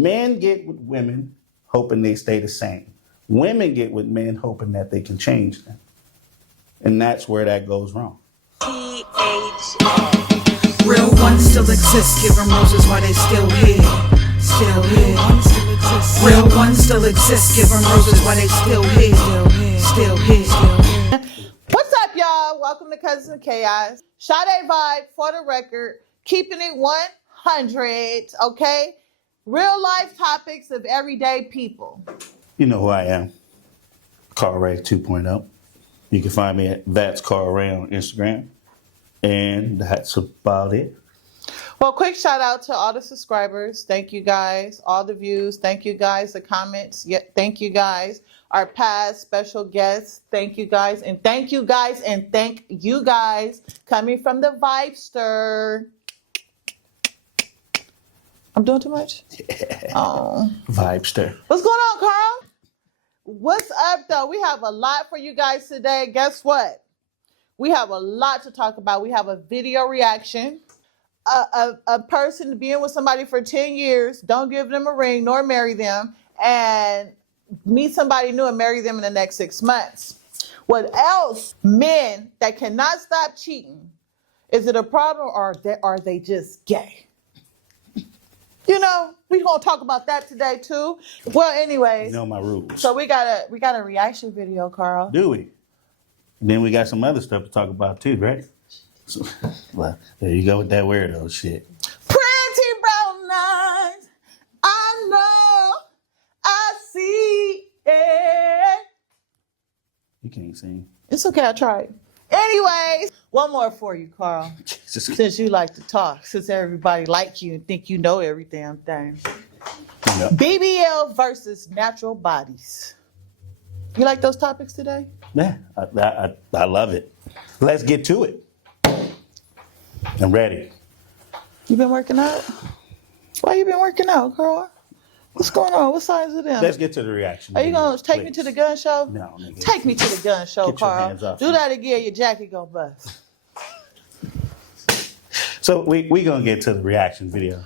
Men get with women hoping they stay the same. Women get with men hoping that they can change them. And that's where that goes wrong. Real ones still exist, give them roses while they still here. Still here. Real ones still exist, give them roses while they still here. Still here. What's up, y'all? Welcome to Cousins of Chaos. Sade vibe for the record, keeping it 100, okay? Real life topics of everyday people. You know who I am. Carl Ray 2.0. You can find me at That's Carl Ray on Instagram. And that's about it. Well, quick shout out to all the subscribers. Thank you guys. All the views. Thank you guys. The comments. Yeah, thank you guys. Our past special guests. Thank you guys. And thank you guys. And thank you guys. Coming from the Vibester. I'm doing too much? Yeah. Oh. Vibester. What's going on, Carl? What's up, though? We have a lot for you guys today. Guess what? We have a lot to talk about. We have a video reaction. A person being with somebody for 10 years, don't give them a ring nor marry them, and meet somebody new and marry them in the next 6 months. What else? Men that cannot stop cheating. Is it a problem, or are they just gay? You know, we're going to talk about that today, too. Well, anyways. You know my rules. So we got a reaction video, Carl. Do we? Then we got some other stuff to talk about, too, right? So, well, there you go with that weirdo shit. Pretty brown eyes, I know, I see it. You can't sing. It's okay, I tried. Anyways, one more for you, Carl. Since you like to talk, since everybody like you and think you know every damn thing. Yeah. BBL versus natural bodies. You like those topics today? Yeah, I love it. Let's get to it. I'm ready. You been working out? Why you been working out, Carl? What's going on? What size of them? Let's get to the reaction. Are you going to take me to the gun show? No, nigga. Take me to the gun show, Get your Carl. hands off Do me. that again, your jacket gonna bust. So we going to get to the reaction video.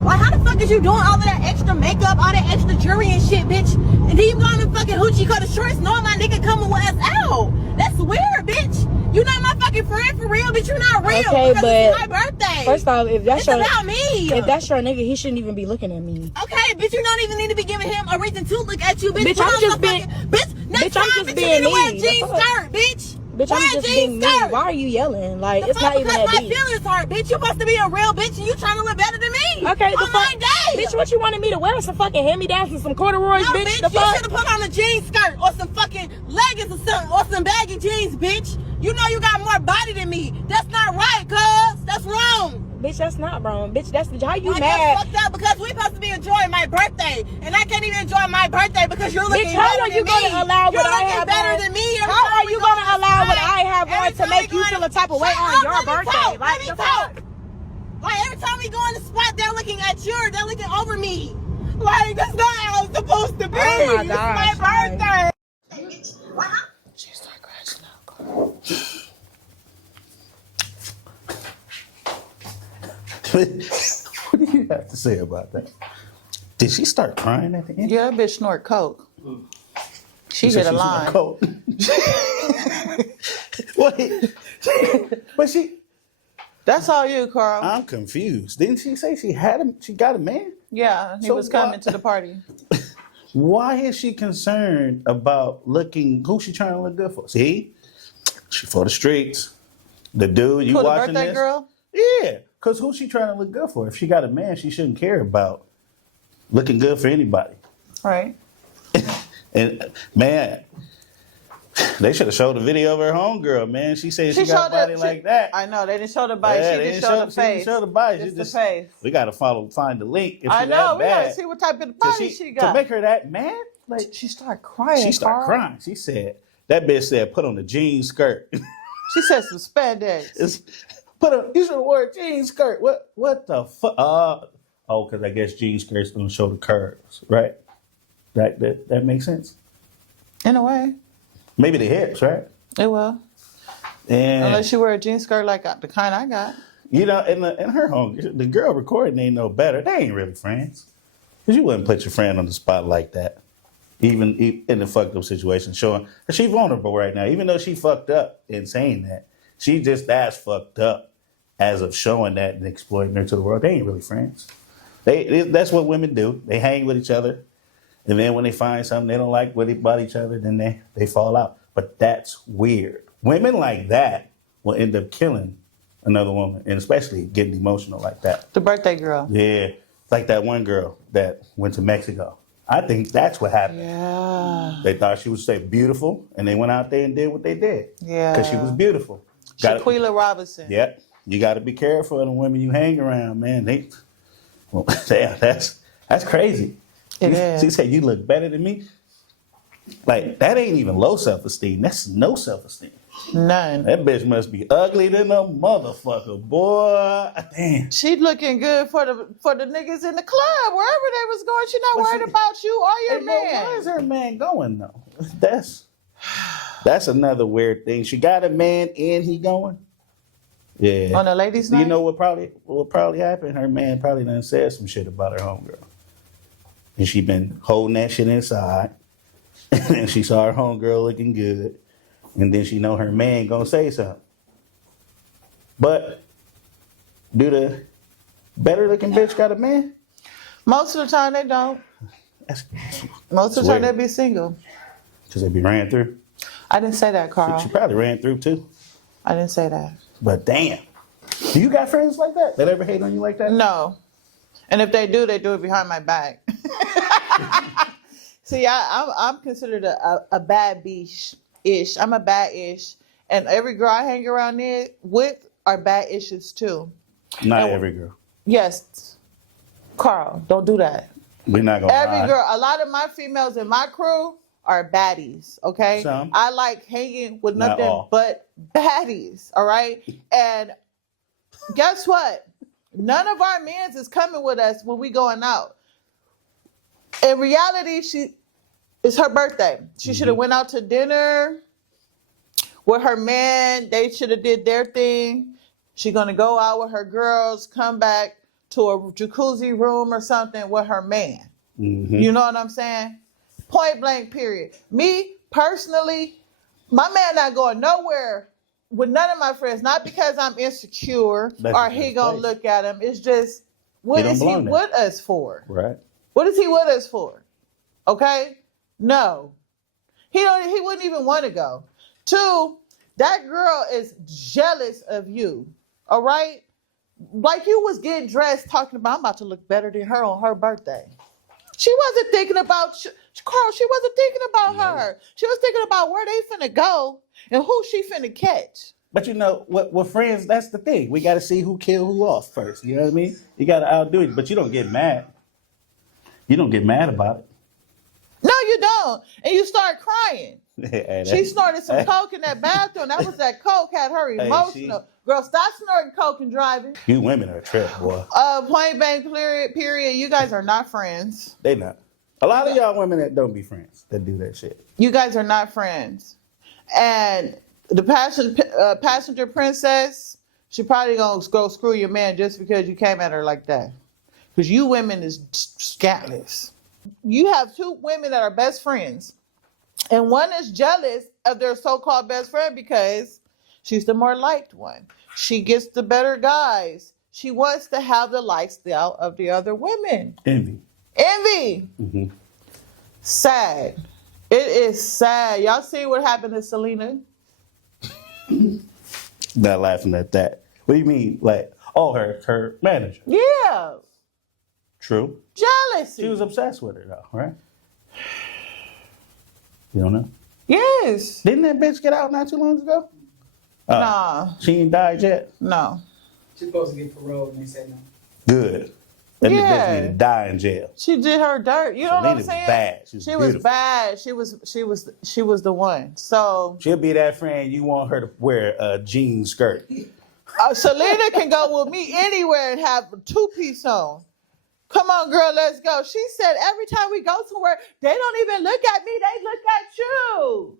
Like, how the fuck is you doing all of that extra makeup, all that extra jewelry and shit, bitch? And then you going to fucking hoochie cut the shorts knowing my nigga coming with us out. That's weird, bitch. You not my fucking friend for real, bitch. You not real. Okay, because but it's my birthday. First off, if that's it's about me. If that's your nigga, he shouldn't even be looking at me. Okay, bitch, you don't even need to be giving him a reason to look at you, bitch. Bitch, I'm just being. Bitch, next Bitch, I'm time, just bitch, being you need to wear a me. jean The fuck? skirt, bitch. Bitch, Wear I'm a just jean being me. skirt. Why are you yelling? Like, The it's fuck, not even because that my deep. feelings hurt, bitch. You supposed to be a real bitch and you trying to look better than me. Okay, the on my fuck, day. bitch, what you wanted me to wear? Some fucking hand-me-downs and some corduroys, No, bitch? bitch, The you fuck? should have put on a jean skirt or some fucking leggings or some baggy jeans, bitch. You know you got more body than me. That's not right, cuz. That's wrong. Bitch, that's not wrong. Bitch, that's how you Like, mad? that's fucked up because we supposed to be enjoying my birthday, and I can't even enjoy my birthday because you're looking Bitch, how better are you than me. gonna allow You're what I looking have better on? than me. Every How time are we you go gonna on this allow what ride, I have every on to time make we you go feel on- a type of way Shut on up, your let me birthday? talk, Like, let me the talk. fuck? Like, every time we go in the spot, they're looking at you. They're looking over me. Like, that's not how it's supposed to be. Oh my It's gosh, my birthday. She started crashing out, Carl. What do you have to say about that? Did she start crying at the end? Yeah, that bitch snort coke. She said hit a she line. snort coke. Wait. But That's all you, Carl. I'm confused. Didn't she say she got a man? Yeah, he So was coming what? to the party. Why is she concerned about who she trying to look good for? See? She for the streets. The dude, you Who, the watching birthday this? girl? Yeah, because who's she trying to look good for? If she got a man, she shouldn't care about looking good for anybody. Right. And man, they should have showed the video of her homegirl, man. She said she got a body like that. I know, they didn't show the body. Yeah, she they just didn't showed the she face. didn't show the body. Just She the face. We gotta find the link. If I she know, that we gotta bad. see what type of 'Cause body she got. To make her that mad, like She started crying, she started Carl. crying. She said that bitch said put on a jean skirt. She said some spandex. You should have wore a jean skirt. What the fuck? Because I guess jean skirts don't show the curves, right? That makes sense. In a way. Maybe the hips, right? It will. And Unless you wear a jean skirt like the kind I got. you know, in her home, the girl recording ain't no better. They ain't really friends. Because you wouldn't put your friend on the spot like that. Even in the fucked up situation, showing she's vulnerable right now. Even though she fucked up in saying that, she just as fucked up as of showing that and exploiting her to the world. They ain't really friends. That's what women do. They hang with each other, and then when they find something they don't like about each other, then they fall out. But that's weird. Women like that will end up killing another woman, and especially getting emotional like that. The birthday girl. Yeah, like that one girl that went to Mexico. I think that's what happened. Yeah. They thought she was beautiful, and they went out there and did what they did. Yeah. Because she was beautiful. Shaquilla Robinson. Yep. You got to be careful of the women you hang around, man. Damn, that's crazy. It is. She said, you look better than me. Like, that ain't even low self-esteem. That's no self-esteem. None. That bitch must be ugly than a motherfucker, boy. Damn. She looking good for the niggas in the club, wherever they was going. She not worried about you or your man. Where is her man going though? That's another weird thing. She got a man and he going. Yeah. On the ladies' night? You know what probably happened? Her man probably done said some shit about her homegirl, and she been holding that shit inside. And she saw her homegirl looking good, and then she know her man gonna say something. But do the better looking bitch got a man? Most of the time they don't. Most of the time they be single. Because they be ran through. I didn't say that, Carl. She probably ran through too. I didn't say that. But damn. Do you got friends like that? That ever hate on you like that? No. And if they do it behind my back. See, I'm considered a bad bitch-ish. I'm a bad-ish. And every girl I hang around with are bad issues too. Not every girl. Yes. Carl, don't do that. We're not going to Every girl, a lot of my females in my crew are baddies, okay? Some. I like hanging with Not nothing all. but baddies, all right? And guess what? None of our men is coming with us when we going out. In reality, it's her birthday. She should have went out to dinner with her man. They should have did their thing. She gonna go out with her girls, come back to a jacuzzi room or something with her man. Mm-hmm. You know what I'm saying? Point blank, period. Me, personally, my man not going nowhere with none of my friends. Not because I'm insecure or he gonna look at him. It's just, what is he with us for? Right. What is he with us for? Okay? No. He wouldn't even want to go. 2, that girl is jealous of you. All right? Like you was getting dressed talking about, I'm about to look better than her on her birthday. She wasn't thinking about, Carl, she wasn't thinking about her. She was thinking about where they finna go and who she finna catch. But you know, with friends, that's the thing. We got to see who killed who off first. You know what I mean? You got to outdo it. But you don't get mad. You don't get mad about it. No, you don't. And you start crying. Hey, She snorted some coke in that bathroom. That was that coke had her emotional. Girl, stop snorting coke and driving. You women are a trip, boy. Point blank, period. You guys are not friends. They not. A lot of y'all women that don't be friends that do that shit. You guys are not friends. And the passenger princess, she probably gonna go screw your man just because you came at her like that. Because you women is scatless. You have 2 women that are best friends. And one is jealous of their so-called best friend because she's the more liked one. She gets the better guys. She wants to have the lifestyle of the other women. Envy. Mm-hmm. Sad. It is sad. Y'all see what happened to Selena? Not laughing at that. What do you mean? Like, her manager. Yeah. True. Jealousy. She was obsessed with her, though, right? You don't know? Yes. Didn't that bitch get out not too long ago? Nah. She ain't died yet? No. She's supposed to get paroled and they said no. Good. That bitch need to die in jail. She did her dirt. You know what I'm Selena's saying? bad. She was bad. She was the one. So She'll be that friend you want her to wear a jean skirt. Selena can go with me anywhere and have a 2-piece on. Come on, girl, let's go. She said every time we go somewhere, they don't even look at me, they look at you.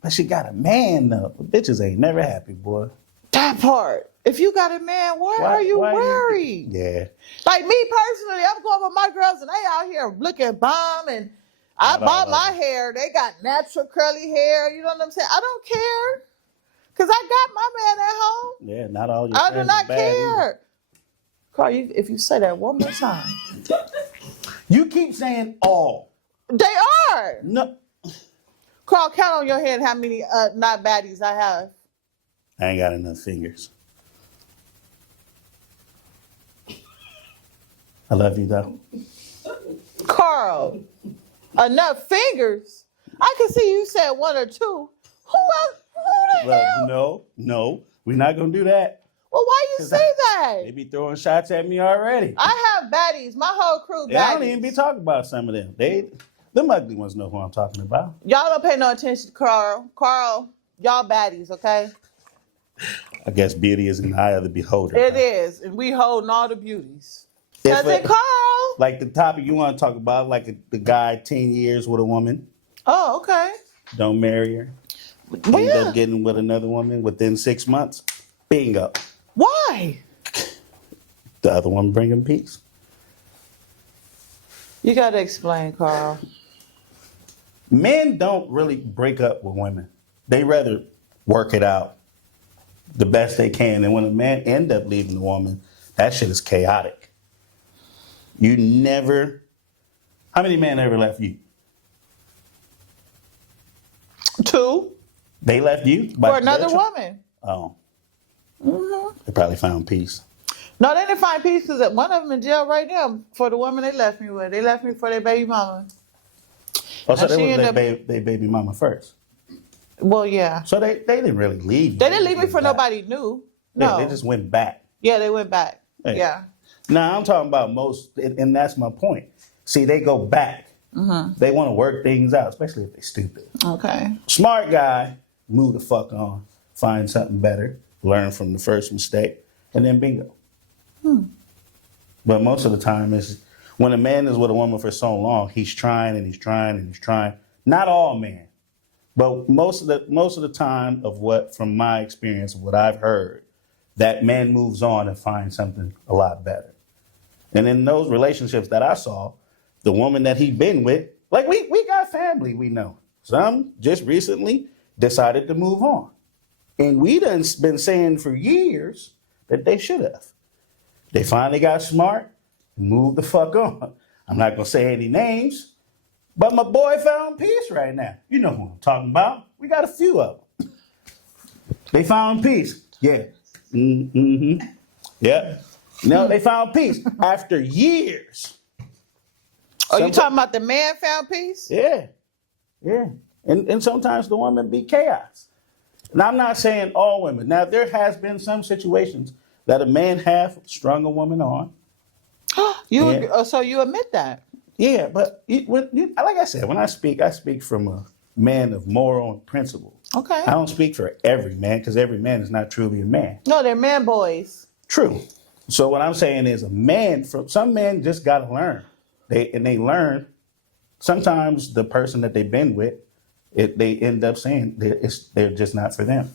But she got a man, though. Bitches ain't never happy, boy. That part. If you got a man, why are you worried? Yeah. Like me personally, I'm going with my girls and they out here looking bomb and I Not bought all my of them. hair. They got natural curly hair. You know what I'm saying? I don't care. Because I got my man at home. Yeah, not all your I do friends not is bad either. care. Carl, if you say that one more time. You keep saying all. They are. No. Carl, count on your head how many not baddies I have. I ain't got enough fingers. I love you though. Carl, enough fingers? I can see you said one or two. Who else? Who the hell? No, we're not gonna do that. Well, why you say that? They be throwing shots at me already. I have baddies. My whole crew baddies. Yeah, I don't even be talking about some of them. Them ugly ones know who I'm talking about. Y'all don't pay no attention to Carl. Carl, y'all baddies, okay? I guess beauty is in the eye of the beholder. It is, and we holding all the beauties. If Does it, Carl? Like the topic you want to talk about, like the guy 10 years with a woman, Oh, okay. don't marry her, Well, end yeah. up getting with another woman within 6 months, bingo. Why? The other one bring him peace. You got to explain, Carl. Men don't really break up with women. They rather work it out the best they can. And when a man end up leaving a woman, that shit is chaotic. You never... How many men ever left you? 2 They left you? for another woman. Oh. Mm-hmm. They probably found peace. No, they didn't find peace because one of them in jail right now for the woman they left me with. They left me for their baby mama. Oh, so And she they was ended their baby mama first. Well, yeah. So they didn't really leave you. They didn't leave me for back. nobody new. No. Yeah, they just went back. Yeah, they went back. Hey. Yeah. Now, I'm talking about most, and that's my point. See, they go back. Mm-hmm. They want to work things out, especially if they're stupid. Okay. Smart guy, move the fuck on, find something better, learn from the first mistake, and then bingo. But most of the time, is when a man is with a woman for so long, he's trying and he's trying and he's trying. Not all men, but most of the time of what, from my experience, what I've heard, that man moves on and finds something a lot better. And in those relationships that I saw, the woman that he'd been with, like we got family, we know. Some just recently decided to move on. And we done been saying for years that they should have. They finally got smart and moved the fuck on. I'm not gonna say any names, but my boy found peace right now. You know who I'm talking about. We got a few of them. They found peace. Yeah. Mm-hmm. Yeah. No, they found peace after years. Oh, you talking about the man found peace? Yeah. Yeah. And sometimes the woman be chaos. And I'm not saying all women. Now, there has been some situations that a man have strung a woman on. Yeah. So you admit that? Yeah, but like I said, when I speak from a man of moral and principle. Okay. I don't speak for every man because every man is not truly a man. No, they're man boys. True. So what I'm saying is some men just got to learn. They learn. Sometimes the person that they've been with, they end up saying they're just not for them.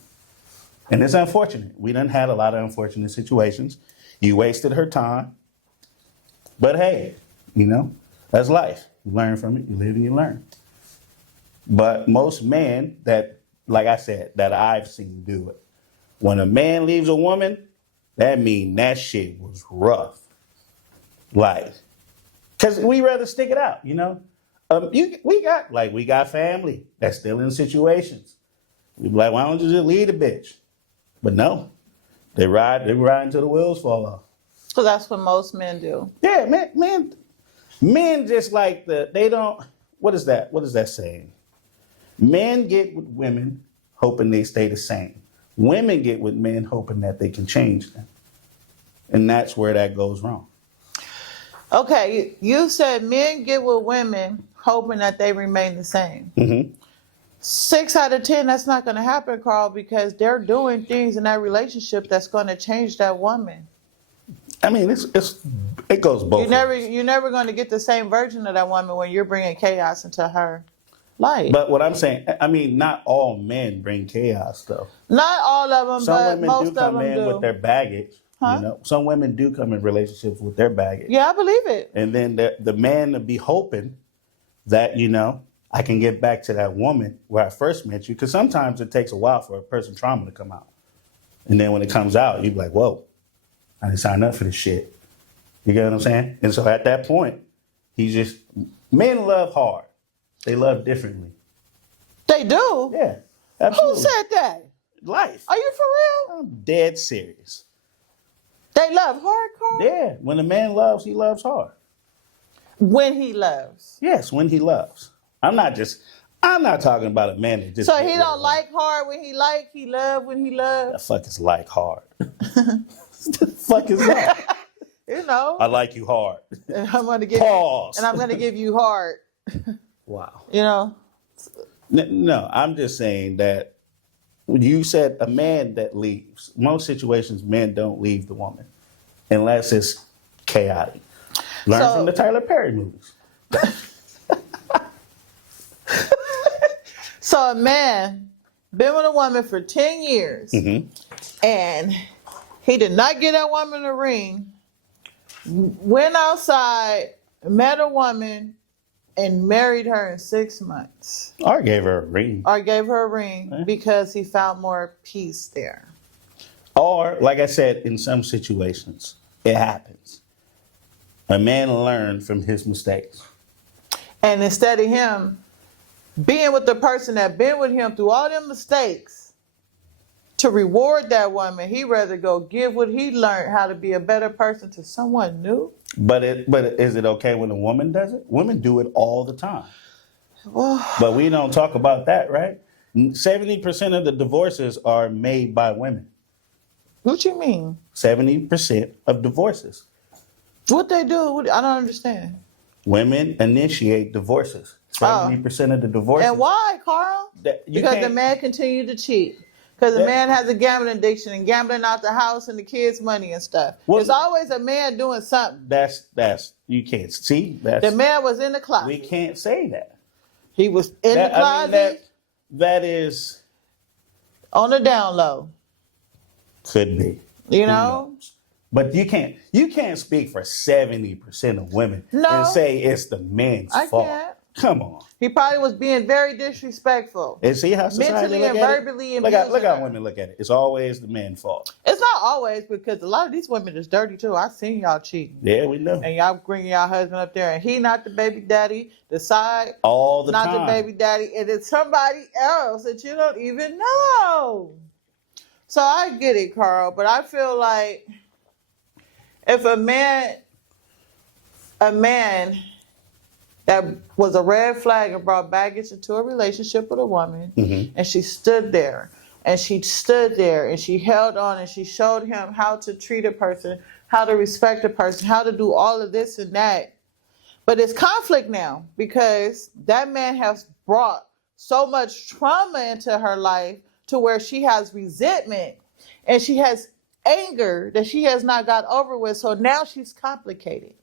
And it's unfortunate. We done had a lot of unfortunate situations. You wasted her time. But hey, that's life. You learn from it. You live and you learn. But most men that, like I said, that I've seen do it, when a man leaves a woman, that mean that shit was rough. Like, because we rather stick it out, we got family that's still in situations. We be like, why don't you just leave the bitch? But no, they ride until the wheels fall off. So that's what most men do. Yeah, men just like they don't, what is that saying? Men get with women hoping they stay the same. Women get with men hoping that they can change them. And that's where that goes wrong. Okay, you said men get with women hoping that they remain the same. Mm-hmm. 6 out of 10, that's not going to happen, Carl, because they're doing things in that relationship that's going to change that woman. I mean, it goes both ways. You're never going to get the same version of that woman when you're bringing chaos into her. Like, But what I'm saying, I mean, not all men bring chaos, though. not all of them, Some but women most do of come them in do. with their baggage. Huh? You know, some women do come in relationships with their baggage. Yeah, I believe it. And then the man to be hoping that, you know, I can get back to that woman where I first met you. Because sometimes it takes a while for a person trauma to come out. And then when it comes out, you be like, whoa, I didn't sign up for this shit. You get what I'm saying? And so at that point, men love hard. They love differently. They do. Yeah, absolutely. Who said that? Life. Are you for real? I'm dead serious. They love hardcore? Yeah, when a man loves, he loves hard. When he loves. Yes, when he loves. I'm not talking about a man that just. So he don't like hard when he like, he love when he love. The fuck is like hard? The fuck is that? You know. I like you hard. And I'm gonna give Pause. and I'm gonna give you hard. Wow. You know. No, I'm just saying that you said a man that leaves. Most situations, men don't leave the woman unless it's chaotic. Learn from the Tyler Perry movies. So a man been with a woman for 10 years and he did not get that woman a ring, went outside, met a woman, and married her in 6 months. Or gave her a ring. Or gave her a ring because he found more peace there. Or, like I said, in some situations, it happens. A man learned from his mistakes. And instead of him being with the person that been with him through all them mistakes to reward that woman, he rather go give what he learned how to be a better person to someone new. But is it okay when a woman does it? Women do it all the time. But we don't talk about that, right? 70% of the divorces are made by women. What you mean? 70% of divorces. What they do? I don't understand. Women initiate divorces. 70% of the divorces. And why, Carl? Because the man continued to cheat. Because the man has a gambling addiction and gambling out the house and the kids' money and stuff. There's always a man doing something. That's you can't see. The man was in the closet. We can't say that. He was in the closet. I mean, that is on the down low. Could be. You know? But you can't speak for 70% of women and say it's the man's fault. Can't. Come on. He probably was being very disrespectful. And see how society mentally and verbally abusing look how women look at it. It's always the man's fault. It's not always, because a lot of these women is dirty too. I seen y'all cheating. Yeah, we know. And y'all bringing y'all husband up there, and he not the baby daddy. The side all the not time. the baby daddy, and it's somebody else that you don't even know. So I get it, Carl, but I feel like if a man that was a red flag and brought baggage into a relationship with a woman, and she stood there and she held on and she showed him how to treat a person, how to respect a person, how to do all of this and that. But it's conflict now because that man has brought so much trauma into her life to where she has resentment and she has anger that she has not got over with. So now she's complicated.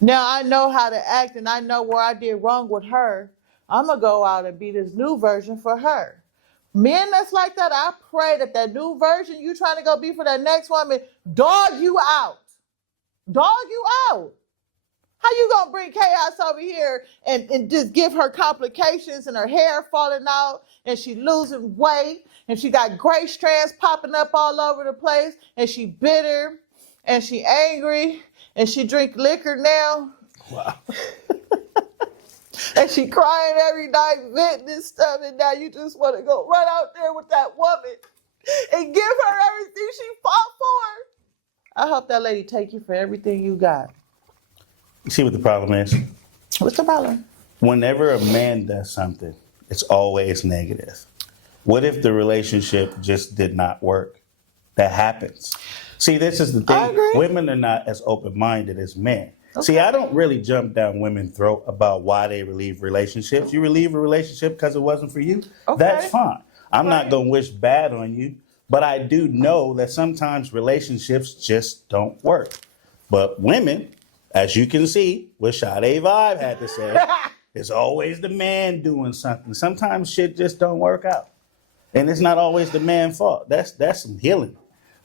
Now I know how to act and I know where I did wrong with her. I'm going to go out and be this new version for her. Men that's like that, I pray that new version you trying to go be for that next woman, dog you out. Dog you out. How you going to bring chaos over here and just give her complications and her hair falling out and she losing weight and she got gray strands popping up all over the place and she bitter and she angry and she drink liquor now. Wow. And she crying every night, venting and stuff, and now you just want to go right out there with that woman and give her everything she fought for. I hope that lady take you for everything you got. You see what the problem is? What's the problem? Whenever a man does something, it's always negative. What if the relationship just did not work? That happens. See, this is the thing. I agree. Women are not as open-minded as men. Okay. See, I don't really jump down women's throat about why they relieve relationships. You relieve a relationship because it wasn't for you. Okay. That's fine. I'm not going to wish bad on you, but I do know that sometimes relationships just don't work. But women, as you can see, what Sade Vibe had to say, It's always the man doing something. Sometimes shit just don't work out. And it's not always the man's fault. That's some healing.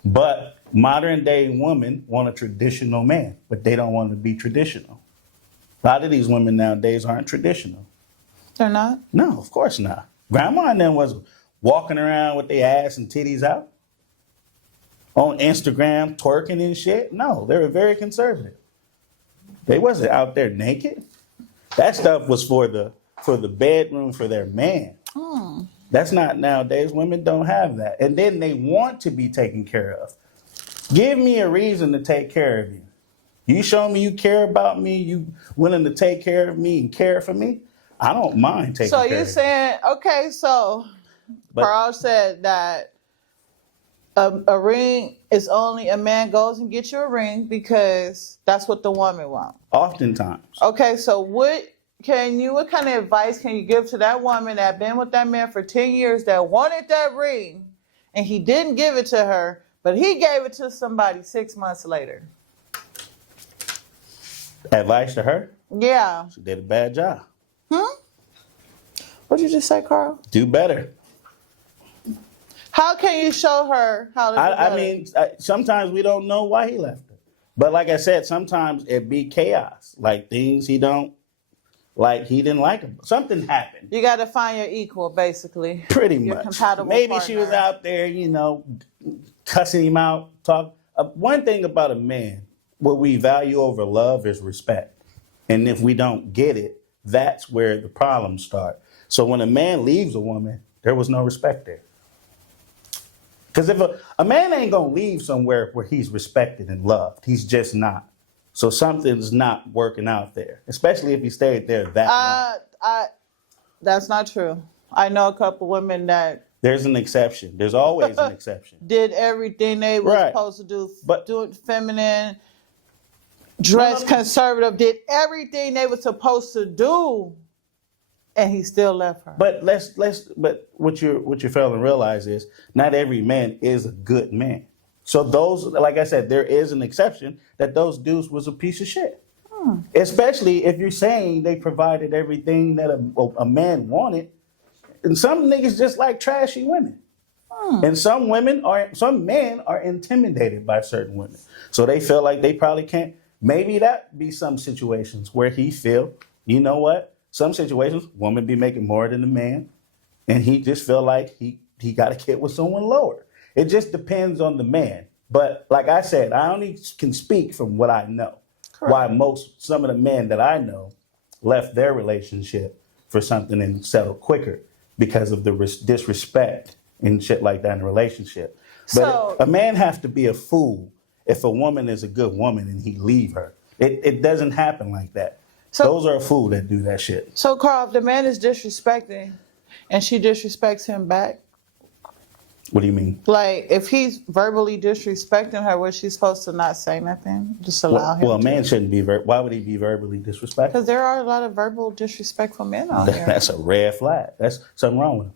But modern day women want a traditional man, but they don't want to be traditional. A lot of these women nowadays aren't traditional. They're not? No, of course not. Grandma and them was walking around with their ass and titties out on Instagram, twerking and shit. No, they were very conservative. They wasn't out there naked. That stuff was for the bedroom for their man. That's not nowadays. Women don't have that. And then they want to be taken care of. Give me a reason to take care of you. You show me you care about me, you willing to take care of me and care for me, I don't mind taking care of you. So you're saying, okay, so But- Carl said that a ring is only a man goes and gets you a ring because that's what the woman wants. Oftentimes. Okay, so what kind of advice can you give to that woman that been with that man for 10 years that wanted that ring and he didn't give it to her, but he gave it to somebody 6 months later? Advice to her? Yeah. She did a bad job. What'd you just say, Carl? Do better. How can you show her how to do I better? mean, sometimes we don't know why he left her. But like I said, sometimes it be chaos. Like things he didn't like him. Something happened. You got to find your equal, basically. Pretty Your much. compatible Maybe she was partner. out there, cussing him out. One thing about a man, what we value over love is respect. And if we don't get it, that's where the problems start. So when a man leaves a woman, there was no respect there. Because if a man ain't going to leave somewhere where he's respected and loved, he's just not. So something's not working out there, especially if he stayed there that long. That's not true. I know a couple women that There's an exception. There's always an exception. did everything they were Right. supposed to do, But- do it feminine, dress conservative, did everything they were supposed to do, and he still left her. But but what you're failing to realize is not every man is a good man. So those, like I said, there is an exception that those dudes was a piece of shit. Especially if you're saying they provided everything that a man wanted. And some niggas just like trashy women. And some men are intimidated by certain women. So they feel like they probably can't. Maybe that be some situations where he feel, you know what? Some situations, woman be making more than the man. And he just feel like he got to get with someone lower. It just depends on the man. But like I said, I only can speak from what I know. Correct. Why some of the men that I know left their relationship for something and settled quicker because of the disrespect and shit like that in a relationship. But So- a man has to be a fool if a woman is a good woman and he leave her. It doesn't happen like that. So- Those are a fool that do that shit. So, Carl, if the man is disrespecting and she disrespects him back, What do you mean? like if he's verbally disrespecting her, was she supposed to not say nothing? Just allow him Well, a to? man shouldn't be. Why would he be verbally disrespectful? Because there are a lot of verbal disrespectful men out here. That's a red flag. That's something wrong with him.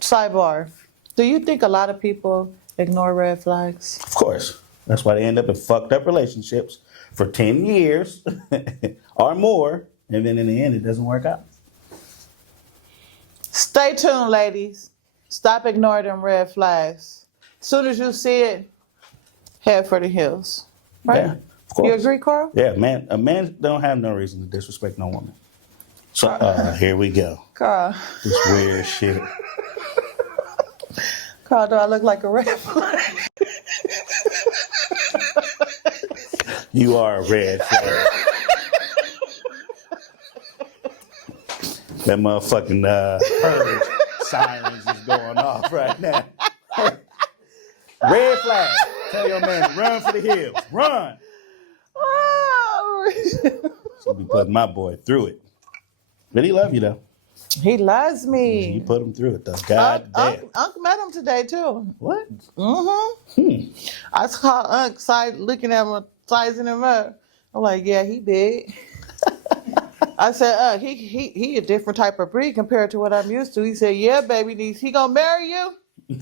Sidebar. Do you think a lot of people ignore red flags? Of course. That's why they end up in fucked up relationships for 10 years or more. And then in the end, it doesn't work out. Stay tuned, ladies. Stop ignoring them red flags. As soon as you see it, head for the hills. Right? Yeah, of course. You agree, Carl? Yeah, man. A man don't have no reason to disrespect no woman. So here we go. Carl. This weird shit. Carl, do I look like a red flag? You are a red flag. That motherfucking purge sirens is going off right now. Red flag. Tell your man to run for the hills. Run. So be putting my boy through it. But he love you though. He loves You me. put him through it though. God damn. Unc met him today, too. What? Mm-hmm. I saw Unc looking at him, sizing him up. I'm like, yeah, he big. I said, he a different type of breed compared to what I'm used to. He said, yeah, baby, he gonna marry you? You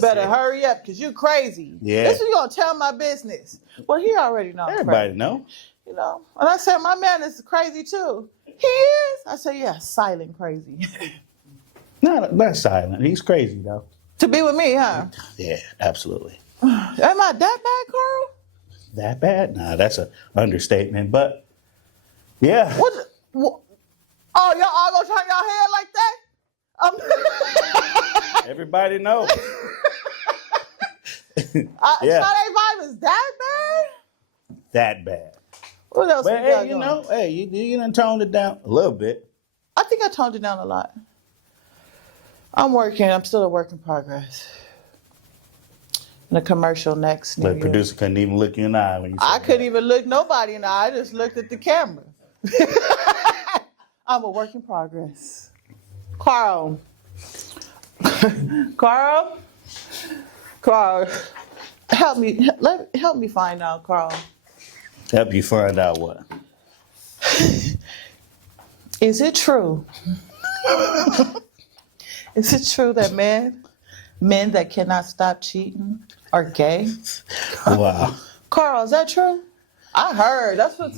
better hurry up, because you crazy. Yeah. This is gonna tell my business. Well, he already knows. Everybody know. You know, and I said, my man is crazy too. He is. I said, yeah, silent crazy. No, not silent. He's crazy though. To be with me, huh? Yeah, absolutely. Am I that bad, Carl? That bad? Nah, that's an understatement. But yeah, What? Oh, y'all all gonna turn y'all head like that? everybody knows. Sade Yeah, vibe is that bad? that bad. What else But we got hey, you going? know, hey, you done toned it down a little bit. I think I toned it down a lot. I'm working. I'm still a work in progress. And a commercial next. The producer couldn't even look you in the eye when you said I couldn't that. even look nobody in the eye. I just looked at the camera. I'm a work in progress. Carl. Carl, help me find out, Carl. Help you find out what? Is it true? Is it true that men that cannot stop cheating are gay? Wow. Carl, is that true? I heard that's what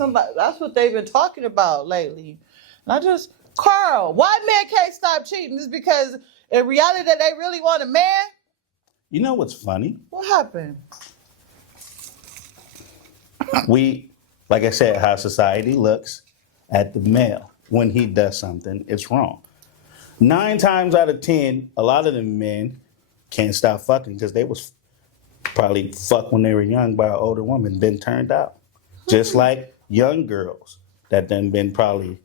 they've been talking about lately. And Carl, why men can't stop cheating? Is because in reality that they really want a man? You know what's funny? What happened? We, like I said, how society looks at the male when he does something, it's wrong. 9 times out of 10, a lot of the men can't stop fucking because they was probably fucked when they were young by an older woman, then turned out. Just like young girls that then been probably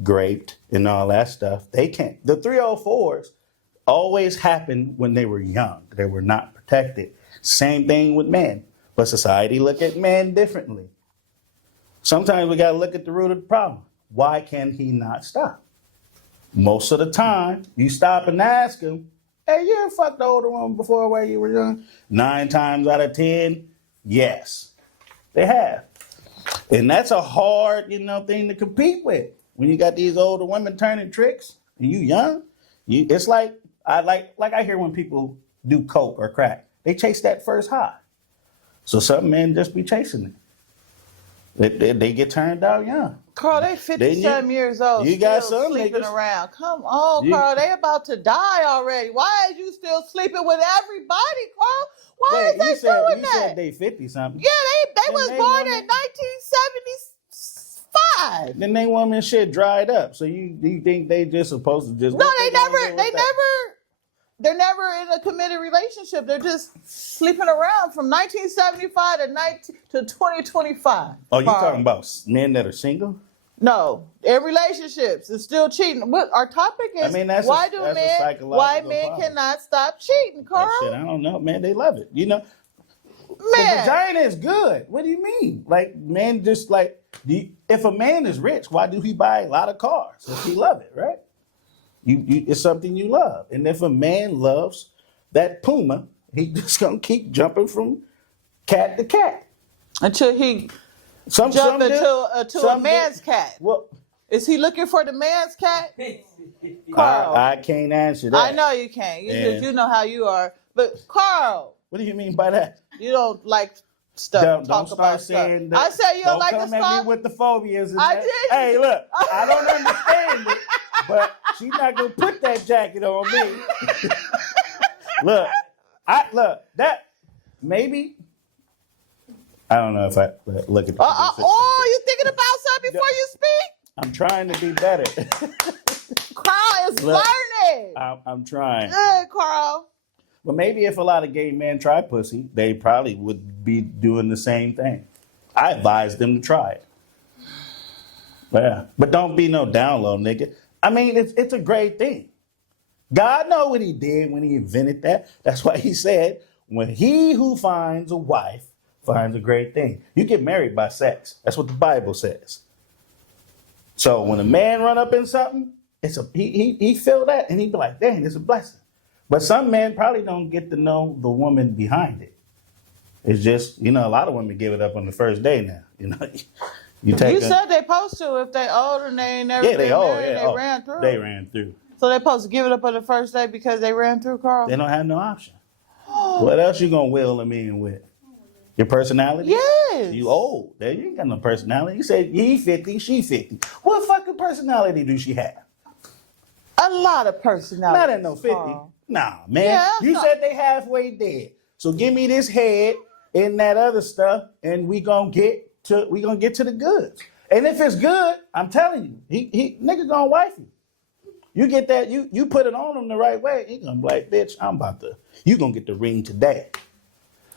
raped and all that stuff. They can't. The 304s always happened when they were young. They were not protected. Same thing with men. But society look at men differently. Sometimes we got to look at the root of the problem. Why can he not stop? Most of the time, you stop and ask him, hey, you ever fucked the older woman before while you were young? 9 times out of 10, yes, they have. And that's a hard, thing to compete with. When you got these older women turning tricks and you young, it's like I hear when people do coke or crack, they chase that first high. So some men just be chasing it. They get turned out young. Carl, they 50-some years old, you got still some sleeping niggas. around. Come on, Carl, they about to die already. Why are you still sleeping with everybody, Carl? Why is they doing that? You said they 50-something. Yeah, they was born in 1975. Then they woman shit dried up. So you think they just supposed to just... No, they're never in a committed relationship. They're just sleeping around from 1975 to 2025. Oh, you Carl. talking about men that are single? No, in relationships, it's still cheating. What our topic is? That's why a psychological men problem. cannot stop cheating, Carl? That shit, I don't know, man. They love it. The Man, vagina is good. What do you mean? Like, men just like... if a man is rich, why do he buy a lot of cars? If he love it, right? It's something you love. And if a man loves that puma, he just gonna keep jumping from cat to cat. until he jump into a man's cat. Well, Is he looking for the man's cat? Carl, I can't answer that. I know you can't. You know how you are. But Carl, What do you mean by that? you don't like stuff. Don't talk start about saying stuff. that. I said you don't like to come at stop. me with the phobias. And I that. did. Hey, look, I don't understand it, but she's not gonna put that jacket on me. look, that maybe. I don't know if I look at. Oh, you thinking about something before you speak? I'm trying to be better. Carl is Look, learning. I'm trying. Good, Carl. But maybe if a lot of gay men try pussy, they probably would be doing the same thing. I advise them to try it. Yeah, but don't be no down low, nigga. I mean, it's a great thing. God know what he did when he invented that. That's why he said, when he who finds a wife finds a great thing. You get married by sex. That's what the Bible says. So when a man run up in something, he feel that and he be like, dang, it's a blessing. But some men probably don't get to know the woman behind it. It's just, a lot of women give it up on the first day now. You said they supposed to if they old and they ain't never been married, they ran through. They ran through. So they supposed to give it up on the first day because they ran through, Carl? They don't have no option. What else you gonna will them in with? Your personality? Yes. You old. You ain't got no personality. You said he 50, she 50. What fucking personality do she have? A lot of personality. Not at no 50. Carl. Nah, man. Yeah, You no. said they halfway dead. So give me this head and that other stuff, and we gonna get to the goods. And if it's good, I'm telling you, he nigga gonna wife you. You get that, you put it on him the right way, he gonna be like, bitch, you gonna get the ring today.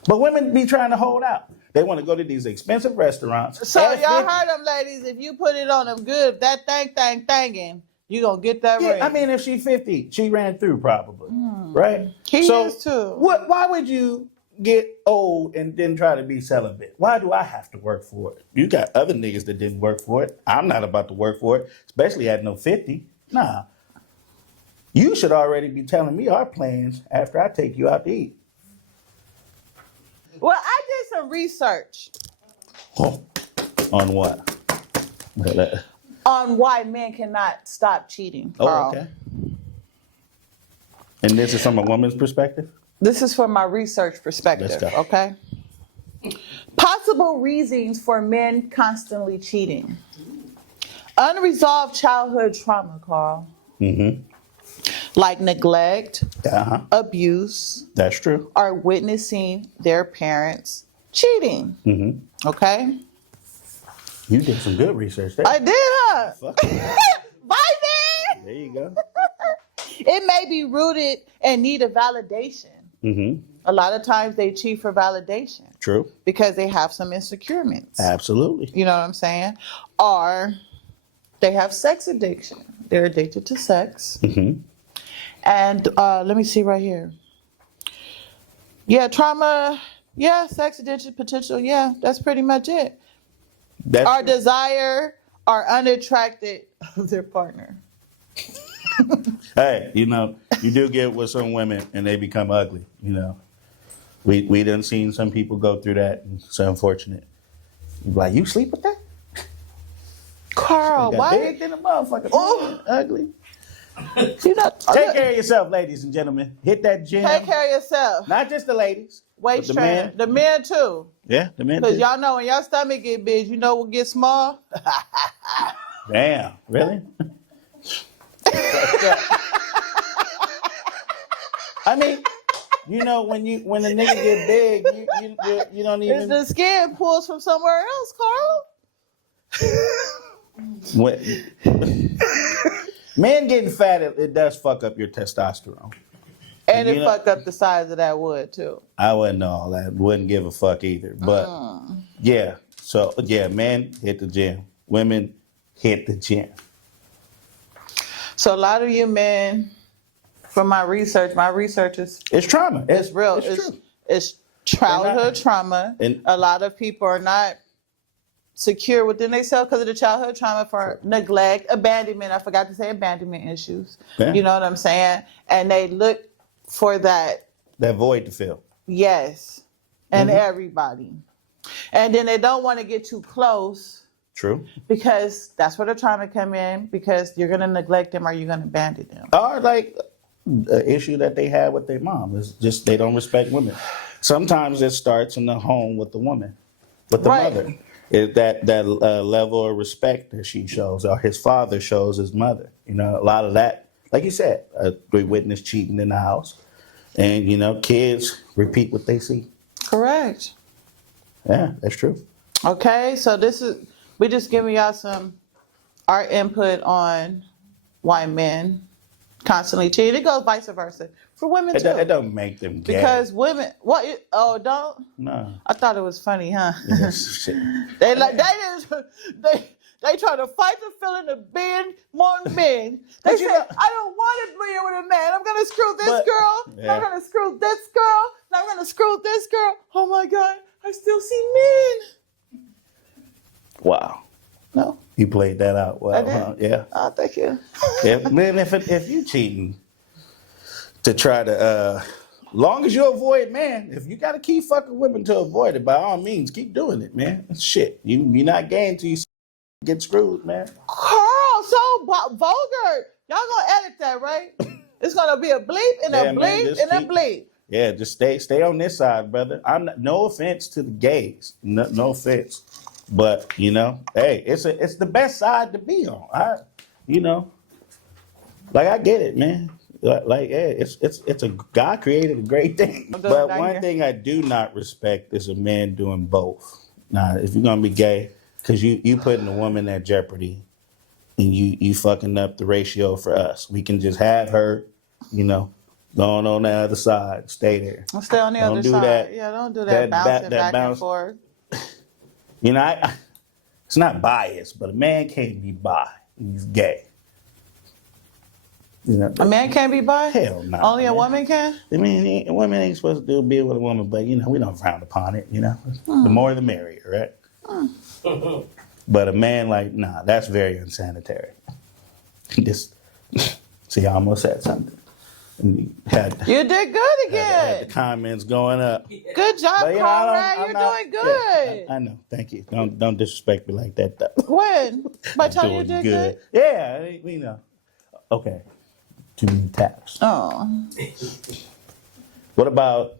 But women be trying to hold out. They want to go to these expensive restaurants. So at y'all 50. heard them, ladies. If you put it on them good, that thangin', you gonna get that ring. Yeah, I mean, if she 50, she ran through probably, right? He is too. Why would you get old and then try to be celibate? Why do I have to work for it? You got other niggas that didn't work for it. I'm not about to work for it, especially at no 50. Nah. You should already be telling me our plans after I take you out to eat. Well, I did some research Oh, on what? on why men cannot stop cheating. Oh, Carl. okay. And this is from a woman's perspective? This is from my research perspective. Let's go. Okay. Possible reasons for men constantly cheating. Unresolved childhood trauma, Carl. Mm-hmm. Like neglect, Uh-huh. abuse, That's true. or witnessing their parents cheating. Mm-hmm. Okay? You did some good research there. I did, huh? Fuck. Bye, man. There you go. It may be rooted in need of validation. Mm-hmm. A lot of times they cheat for validation True. because they have some insecurities. Absolutely. You know what I'm saying? Or they have sex addiction. They're addicted to sex. Mm-hmm. And let me see right here. Yeah, trauma. Yeah, sex addiction potential. Yeah, that's pretty much it. That's Or desire or unattracted of their partner. Hey, you do get with some women and they become ugly, We done seen some people go through that, and it's unfortunate. You be like, you sleep with that? Carl, Got why? big than a motherfucker. Oh. Ugly. You know, Take care of yourself, ladies and gentlemen. Hit that gym. Take care of yourself. Not just the ladies. Waist but the training. men. The men too. Yeah, the men. Because too. y'all know when your stomach get big, you know what gets small? Damn, really? I mean, when the nigga get big, you don't It's even. the skin pulls from somewhere else, Carl. Men getting fat, it does fuck up your testosterone. And You it know- fuck up the size of that wood too. I wouldn't know all that. Wouldn't give a fuck either. But yeah. So yeah, men hit the gym. Women hit the gym. So a lot of you men, from my research is It's trauma. it's real. It's It's, true. it's childhood not- trauma. and- A lot of people are not secure within themselves because of the childhood trauma for neglect, abandonment. I forgot to say abandonment issues. Yeah. You know what I'm saying? And they look for that, That void to fill. yes, and everybody. And then they don't want to get too close True. because that's where the trauma come in, because you're going to neglect them or you're going to abandon them. Or like the issue that they had with their mom is just they don't respect women. Sometimes it starts in the home with the woman, with the Right. mother. That level of respect that she shows, or his father shows his mother. A lot of that, like you said, we witness cheating in the house, and kids repeat what they see. Correct. Yeah, that's true. Okay, so we just giving y'all our input on why men constantly cheat. It goes vice versa for women It, too. it don't make them gay. Because women, don't? No. I thought it was funny, huh? Shit. they try to fight the feeling of being more men. They But say, you know- I don't want to be with a man. I'm gonna screw this But- girl. Yeah. I'm gonna screw this girl. And I'm gonna screw this girl. Oh my God, I still see men. Wow. No, You played that out well, I did. huh? Yeah. oh, thank you. If you cheating to try to, long as you avoid, man, if you got to keep fucking women to avoid it, by all means, keep doing it, man. Shit, you're not gay until you get screwed, man. Carl, so vulgar. Y'all gonna edit that, right? It's gonna be a bleep and Yeah, a man, bleep just and a keep- bleep. Yeah, just stay on this side, brother. No offense to the gays, no offense, but you know, hey, it's the best side to be on. I get it, man. Yeah, it's a God created a great thing. But one thing I do not respect is a man doing both. Now, if you're gonna be gay, because you putting a woman at jeopardy, and you fucking up the ratio for us. We can just have her, going on the other side, stay there. I'll stay on the Don't other do side. that. Yeah, don't do that bouncing back and forth. It's not bias, but a man can't be bi. He's gay. A man can't be bi? Hell no. Only a woman can? I mean, a woman ain't supposed to be with a woman, but we don't frown upon it. The more the merrier, right? But a man, nah, that's very unsanitary. See, I almost said something. And You did good again. had the comments going up. Good job, But, Conrad. You're doing good. Yeah, I know. Thank you. Don't disrespect me like that, though. When? By the time you Doing did good? Yeah, we know. Okay. Too many taps. Oh. What about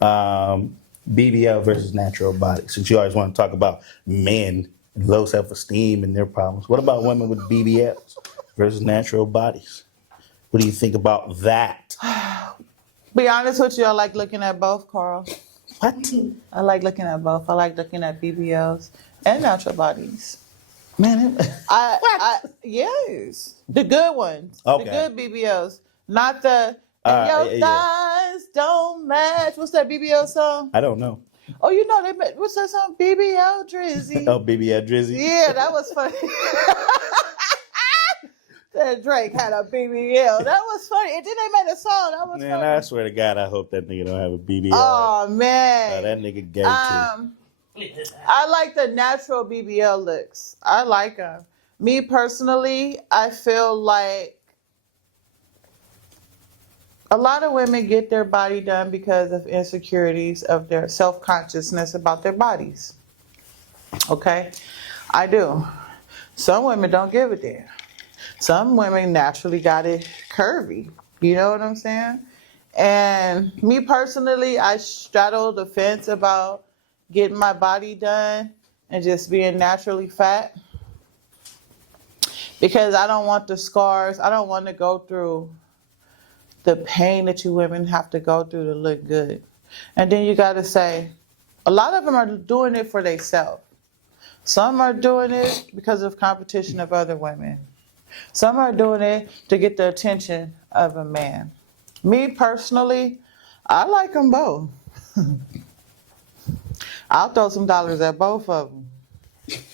BBL versus natural body? Since you always want to talk about men, low self-esteem and their problems. What about women with BBLs versus natural bodies? What do you think about that? Be honest with you, I like looking at both, Carl. What? I like looking at both. I like looking at BBLs and natural bodies. Man, Yes. The good ones. Okay. The good BBLs. Not the your yeah. thighs don't match. What's that BBL song? I don't know. Oh, what's that song? BBL Drizzy. Oh, BBL Drizzy? Yeah, that was funny. That Drake had a BBL. That was funny. And then they made a song. That was Man, funny. I swear to God, I hope that nigga don't have a BBL. Oh, man. That nigga gay, too. I like the natural BBL looks. I like them. Me personally, I feel like a lot of women get their body done because of insecurities of their self-consciousness about their bodies. Okay? I do. Some women don't give a damn. Some women naturally got it curvy. You know what I'm saying? And me personally, I straddle the fence about getting my body done and just being naturally fat. Because I don't want the scars. I don't want to go through the pain that you women have to go through to look good. And then you got to say, a lot of them are doing it for themselves. Some are doing it because of competition of other women. Some are doing it to get the attention of a man. Me personally, I like them both. I'll throw some dollars at both of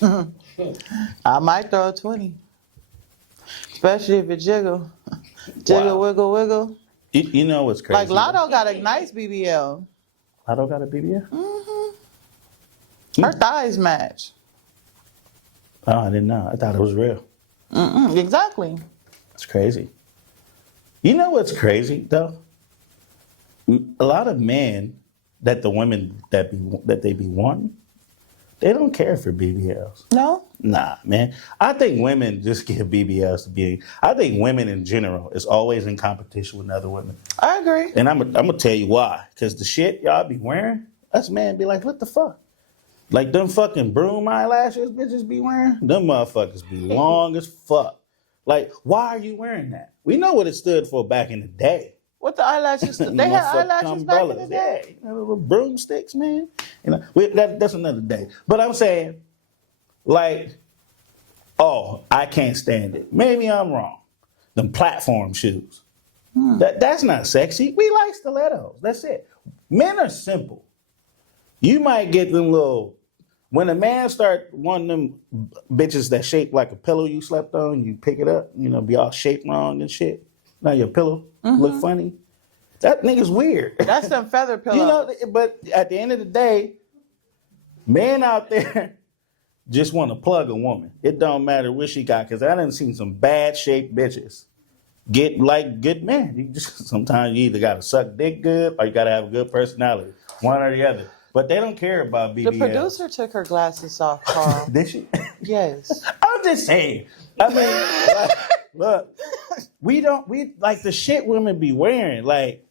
them. I might throw 20. Especially if it jiggle. Jiggle, Wow. wiggle, wiggle. You know what's crazy? Like Lotto got a nice BBL. Lotto got a BBL? Her thighs match. Oh, I didn't know. I thought it was real. Exactly. It's crazy. You know what's crazy, though? A lot of men that the women that they be wanting, they don't care for BBLs. No? Nah, man. I think women just get BBLs to be. I think women in general is always in competition with other women. I agree. And I'm gonna tell you why. Because the shit y'all be wearing, us men be like, what the fuck? Like them fucking broom eyelashes bitches be wearing, them motherfuckers be long as fuck. Like, why are you wearing that? We know what it stood for back in the day. What the eyelashes? They had eyelashes back in the day. Yeah, little broomsticks, man. That's another day. But I'm saying, like, oh, I can't stand it. Maybe I'm wrong. Them platform shoes. That's not sexy. We like stilettos. That's it. Men are simple. You might get them little. When a man start wanting them bitches that shape like a pillow you slept on, you pick it up, be all shaped wrong and shit. Now your pillow look funny. That nigga's weird. That's them feather pillows. But at the end of the day, men out there just want to plug a woman. It don't matter what she got, because I done seen some bad shaped bitches get like good men. Sometimes you either got to suck dick good or you got to have a good personality. One or the other. But they don't care about BBL. The producer took her glasses off, Carl. Did she? Yes. I'm just saying. I mean, look, we like the shit women be wearing. Like,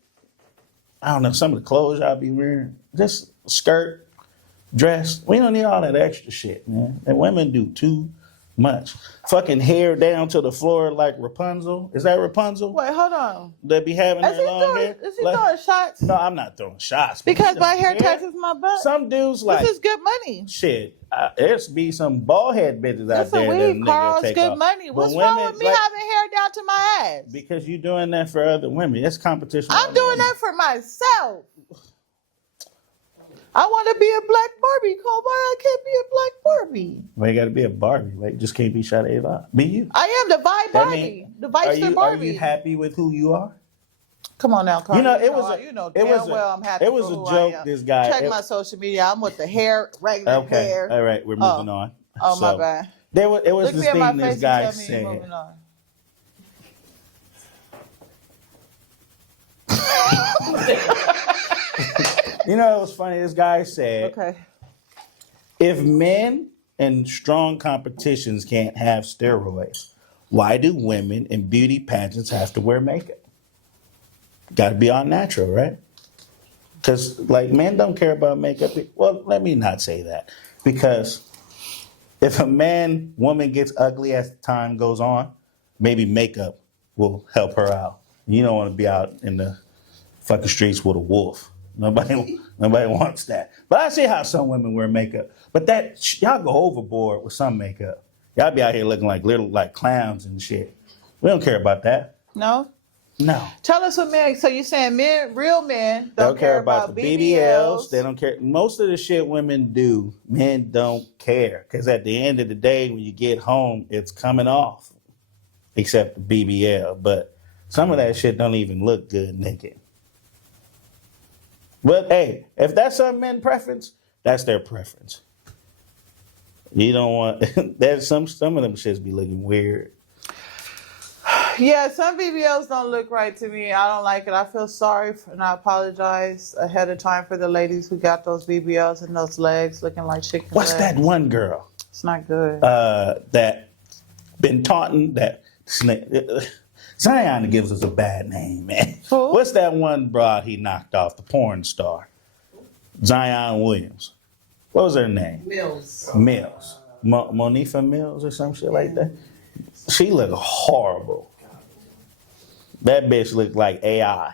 I don't know, some of the clothes y'all be wearing, just skirt, dress. We don't need all that extra shit, man. And women do too much. Fucking hair down to the floor like Rapunzel. Is that Rapunzel? Wait, hold on. They be having Is their he long hair. throwing shots? No, I'm not throwing shots. Because my hair Yeah. touches my butt. Some dudes like This is good money. shit. There's be some bald head bitches out That's a there that weave, Carl. nigga It's take good off. money. But What's wrong women, with me like, having hair down to my ass? because you doing that for other women. It's competition. I'm doing that for myself. I want to be a black Barbie. Cole, why I can't be a black Barbie? Well, you got to be a Barbie. Like, just can't be Sade. Be you. I am the vibe That Barbie. mean, The are Vibester you Barbie. happy with who you are? Come on now, Carl. You know, it was a- you know it damn was a- well I'm happy it was for a who joke, I am. this guy- Check it- my social media. I'm with the hair, regular Okay. hair. All right. We're moving on. Oh, my So, bad. It was Look this me in my thing face this guy and tell me you're said. moving on. You know, it was funny. This guy said, Okay. if men in strong competitions can't have steroids, why do women in beauty pageants have to wear makeup? Got to be all natural, right? Because, like, men don't care about makeup. Well, let me not say that. Because if a woman gets ugly as time goes on, maybe makeup will help her out. You don't want to be out in the fucking streets with a wolf. Nobody wants that. But I see how some women wear makeup. But y'all go overboard with some makeup. Y'all be out here looking like little clowns and shit. We don't care about that. No? No. Tell us what men, so you're saying real men They don't care about the BBLs. They don't care. Most of the shit women do, men don't care. Because at the end of the day, when you get home, it's coming off. Except the BBL. But some of that shit don't even look good naked. But hey, if that's some men's preference, that's their preference. You don't want, there's some of them shits be looking weird. Yeah, some BBLs don't look right to me. I don't like it. I feel sorry and I apologize ahead of time for the ladies who got those BBLs and those legs looking like chicken What's legs. that one girl It's not good. that been taunting that snake? Zion gives us a bad name, man. Who? What's that one broad he knocked off, the porn star? Zion Williams. What was her name? Mills. Mills. Monifa Mills or some shit like that. She looked horrible. That bitch looked like AI.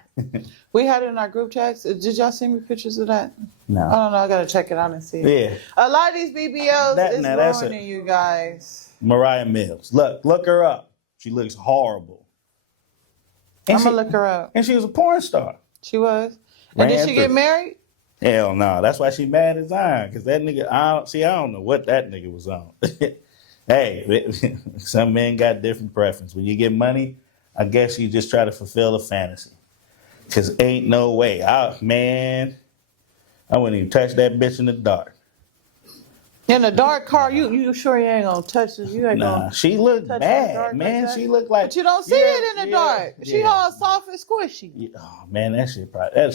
We had it in our group chats. Did y'all send me pictures of that? No. I don't know. I got to check it out and see. Yeah. A lot of these BBLs is that's ruining you guys. Mariah Mills. Look her up. She looks horrible. I'm going to look her up. And she was a porn star. She was. And did Ran she get through. married? Hell no. That's why she mad at Zion. Because that nigga, I don't know what that nigga was on. Hey, some men got different preference. When you get money, I guess you just try to fulfill a fantasy. Because ain't no way. I wouldn't even touch that bitch in the dark. In the dark car, you sure you ain't going to touch it? You ain't Nah, going to she looked touch that dark bad, man. like that? She looked like. But you don't see it in the dark. She all soft and squishy. Yeah, oh man, that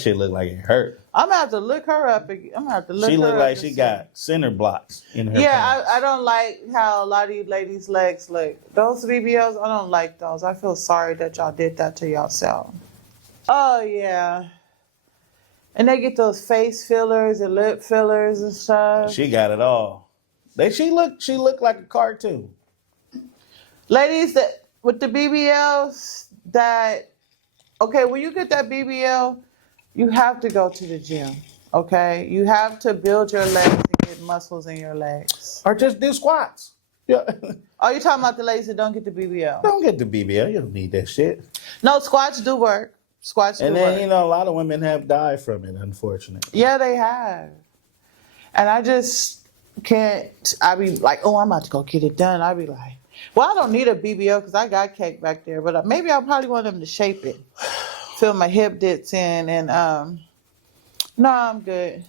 shit looked like it hurt. I'm going to have to look her up. I'm going to have to look She her looked up like and she see. got center blocks in her. Yeah, pants. I don't like how a lot of you ladies' legs look. Those BBLs, I don't like those. I feel sorry that y'all did that to yourself. Oh, yeah. And they get those face fillers and lip fillers and stuff. She got it all. She looked like a cartoon. Ladies that with the BBLs when you get that BBL, you have to go to the gym. Okay? You have to build your legs and get muscles in your legs. Or just do squats. Yeah. Oh, you're talking about the ladies that don't get the BBL. Don't get the BBL. You don't need that shit. No, squats do work. Squats do And work. then, a lot of women have died from it, unfortunately. Yeah, they have. And I just can't. I be like, oh, I'm about to go get it done. I be like, well, I don't need a BBL because I got cake back there, but maybe I probably want them to shape it, fill my hip dits in, and no, I'm good.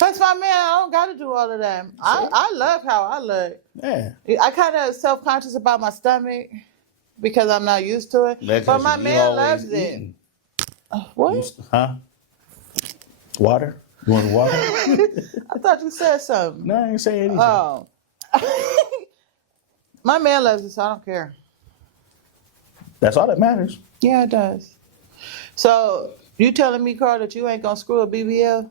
That's my man. I don't got to do all of that. I love how I look. Yeah. I kind of self-conscious about my stomach because I'm not used to it. That's But 'cause my you man always loves eating. it. What? Huh? Water? You want water? I thought you said something. No, I ain't saying anything. Oh. My man loves it, so I don't care. That's all that matters. Yeah, it does. So You telling me, Carl, that you ain't gonna screw a BBL?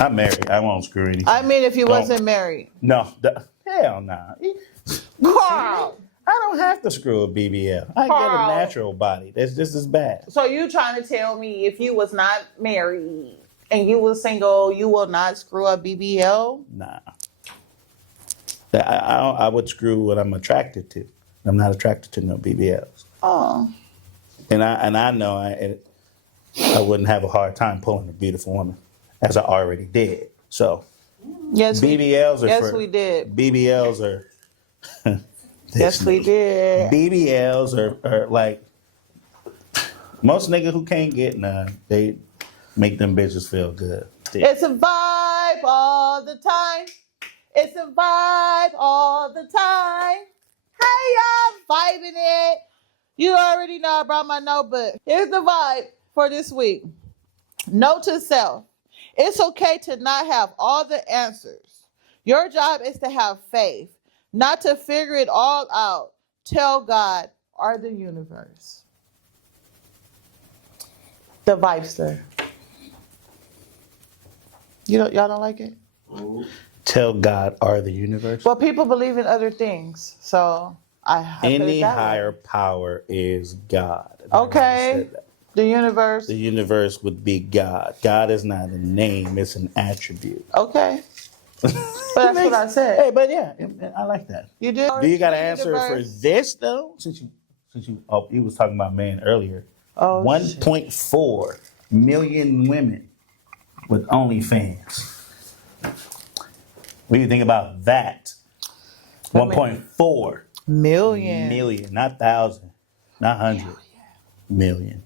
I'm married. I won't screw anything. I mean, if you Don't- wasn't married. No, hell nah. Carl. I don't have to screw a BBL. I get Carl. a natural body. That's just as bad. So you trying to tell me if you was not married and you was single, you will not screw a BBL? Nah. I would screw what I'm attracted to. I'm not attracted to no BBLs. Oh. And I know I wouldn't have a hard time pulling a beautiful woman, as I already did. So Yes, BBLs are yes, for, we did. BBLs are. Yes, we did. BBLs are like most niggas who can't get none. They make them bitches feel good. It's a vibe all the time. It's a vibe all the time. Hey, y'all, vibing it. You already know I brought my notebook. Here's the vibe for this week. Note to self. It's okay to not have all the answers. Your job is to have faith, not to figure it all out. Tell God or the universe. The Vibester. Y'all don't like it? Tell God or the universe. Well, people believe in other things, so I put Any it that way. higher power is God. Okay. The universe. The universe would be God. God is not a name; it's an attribute. Okay. But that's what I said. Hey, but yeah, I like that. You did. Do you got an answer for Universe. this though? Since you was talking about men earlier. Oh, 1.4 million women with OnlyFans. What do you think about that? 1.4 million. not thousand, not hundred, million.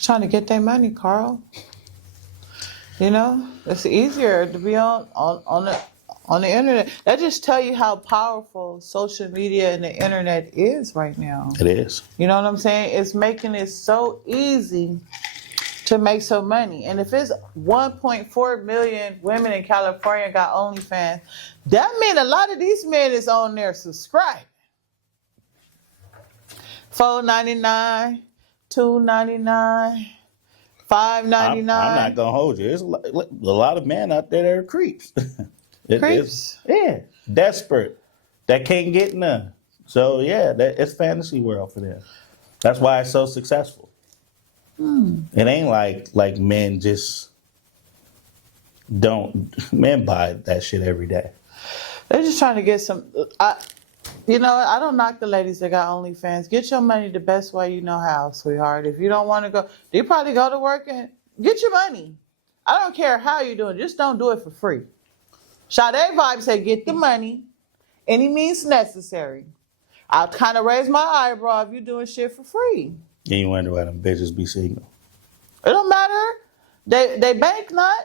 Trying to get their money, Carl. You know, it's easier to be on the internet. That just tell you how powerful social media and the internet is right now. It is. You know what I'm saying? It's making it so easy to make some money. And if it's 1.4 million women in California got OnlyFans, that means a lot of these men is on there subscribing. $4.99, $2.99, $5.99. I'm not gonna hold you. There's a lot of men out there that are creeps. Creeps? Yeah, desperate that can't get none. So yeah, it's fantasy world for them. That's why it's so successful. It ain't like men just don't. Men buy that shit every day. They're just trying to get some. I don't knock the ladies that got OnlyFans. Get your money the best way you know how, sweetheart. If you don't want to go, you probably go to work and get your money. I don't care how you do it. Just don't do it for free. Sade Vibe said, get the money, any means necessary. I'll kind of raise my eyebrow if you're doing shit for free. And you wonder why them bitches be single. It don't matter. They bank not.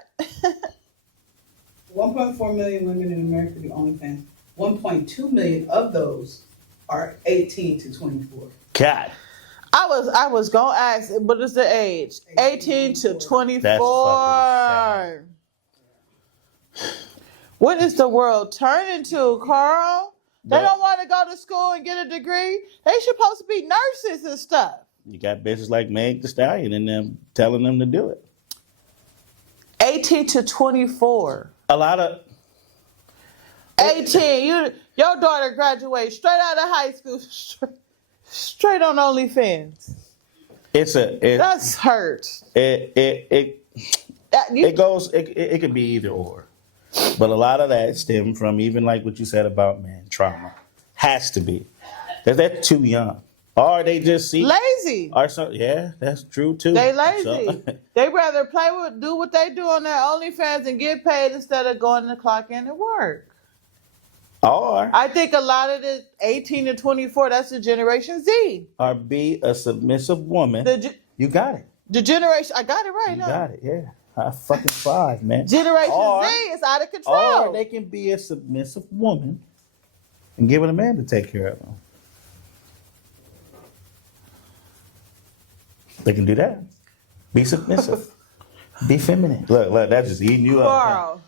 1.4 million women in America do OnlyFans. 1.2 million of those are 18 to 24. God, I was gonna ask, what is the age? 18 to 24. That's fucking What is the world turning to, Carl? They But- don't want to go to school and get a degree. They supposed to be nurses and stuff. you got bitches like Meg Thee Stallion and them telling them to do it. 18 to 24. A lot of 18. Your daughter graduated straight out of high school, straight on OnlyFans. That's hurt. It could be either or. But a lot of that stems from even like what you said about man trauma. Has to be. Because they're too young. Or they just see Lazy. or so yeah, that's true too. They lazy. So- They rather do what they do on their OnlyFans and get paid instead of going to clock in and work. or I think a lot of the 18 to 24, that's the Generation Z. be a submissive woman. You got it. The generation, I got it right You now. got it, yeah. High fucking five, man. Generation Or- Z is out of control. Or they can be a submissive woman and give it a man to take care of them. They can do that. Be submissive. Be feminine. Look, that's just eating you up. Carl.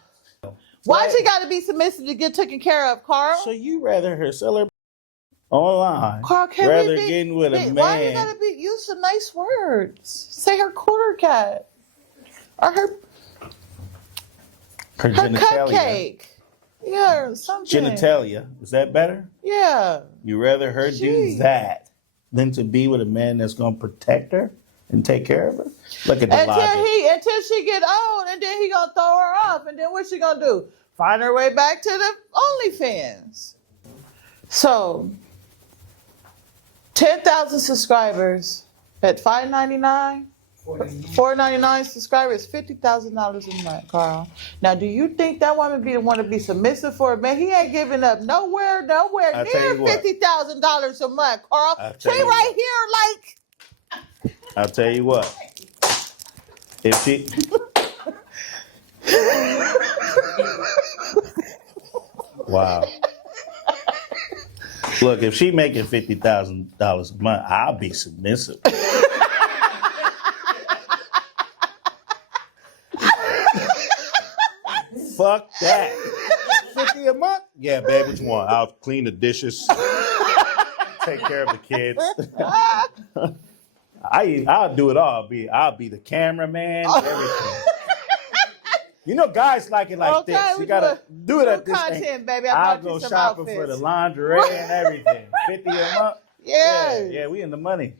Why she got to be submissive to get taken care of, Carl? So you rather her sell her online Carl, can rather we be, getting with a why you man. gotta be use some nice words? Say her Cootercat or her genitalia. cupcake. Yeah, or something. Genitalia. Is that better? Yeah. You rather her do Jeez. that than to be with a man that's gonna protect her and take care of her? Look at the logic. Until she get old, and then he gonna throw her off, and then what's she gonna do? Find her way back to the OnlyFans. So, 10,000 subscribers at $5.99. $4.99 subscribers, $50,000 a month, Carl. Now, do you think that woman be the one to be submissive for it? Man, he ain't giving up nowhere I'll near tell you what. $50,000 a month, Carl. I'll She tell you right here, like. I'll tell you what. If she wow. Look, if she making $50,000 a month, I'll be submissive. Fuck that. 50 a month? Yeah, babe, what you want? I'll clean the dishes, take care of the kids. I'll do it all. I'll be the cameraman, everything. You know, guys like it like this. You gotta do it at this content, thing. baby. I'll go shopping for the lingerie and everything. 50 a month? Yeah, we in the money.